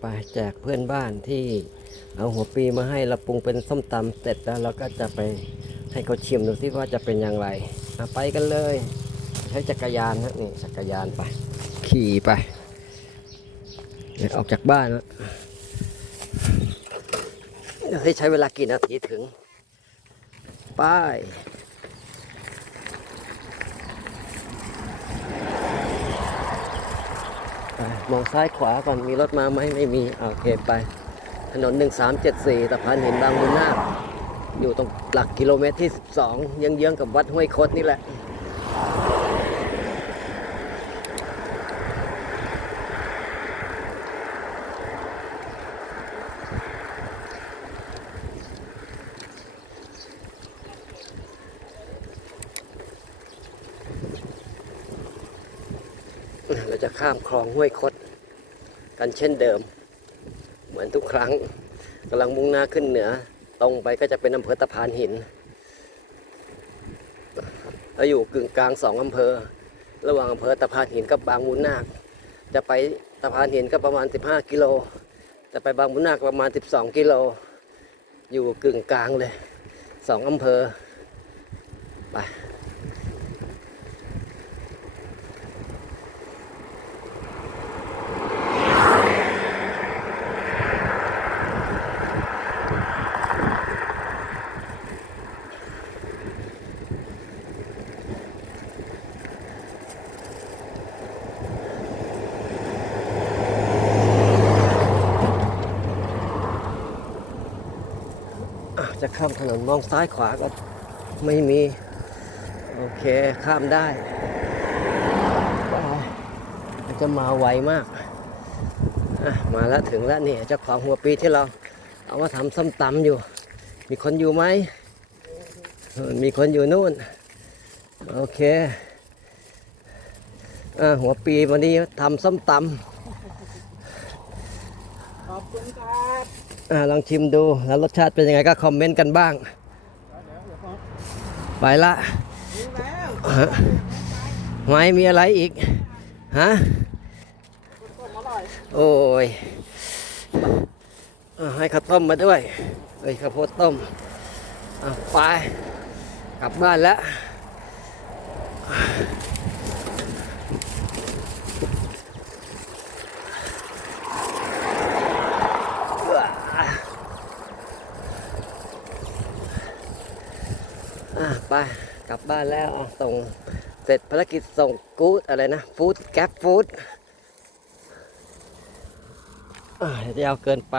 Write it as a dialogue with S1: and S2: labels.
S1: ไปแจกเพื่อนบ้านที่เอาหัวปีมาให้เราปรุงเป็นส้มตำเสร็จแล้วเราก็จะไปให้เขาชิมดูซิว่าจะเป็นอย่างไรไปกันเลย ใช้จักรยานนะนี่จักรยานไป ขี่ไปเดี๋ยวออกจากบ้านแล้วให้ใช้เวลากี่นาทีถึง ไป้าย มองซ้ายขวาก่อนมีรถมาไหมไม่มีโอเคไป ถนน 1374ตะพานหินบางมุนนาคอยู่ตรงหลักกิโลเมตรที่ 12เยื้องๆกับวัดห้วยคดนี่แหละ เราจะข้ามคลองห้วยคด กันเช่นเดิม เหมือนทุกครั้งกำลังมุ่งหน้าขึ้นเหนือ ตรงไปก็จะเป็นอำเภอตะพานหินเราอยู่กึ่งกลางสองอำเภอ ระหว่างอำเภอตะพานหินกับบางมุนนาค จะไปตะพานหินก็ประมาณ 15 กิโล จะไปบางมุนนาคประมาณ 12 กิโล อยู่กึ่งกลางเลยสองอำเภอไป จะข้ามถนนมองซ้ายขวาก็ไม่มี โอเคข้ามได้จะมาไวมาก มาแล้วถึงแล้วนี่เจ้าของหัวปีที่เราเอามาทำส้มตำอยู่ มีคนอยู่ไหม มีคนอยู่นู่น โอเคอหัวปีวันนี้ทำส้มตำ
S2: ครับ
S1: อ่าลองชิมดูแล้วรสชาติเป็นยังไงก็คอมเมนต์กันบ้าง ไปละ
S2: ดูแล้ว
S1: ฮะไม่มีอะไรอีก ฮะ โอ้ยอให้ข้าวต้มมาด้วยเอ้ยข้าวโพดต้มไป กลับบ้านแล้ว อะไปกลับบ้านแล้วส่งเสร็จภารกิจส่งกู๊ดอะไรนะฟู้ดแก๊ปฟู้ดอะเดี๋ยวจะเอาเกินไป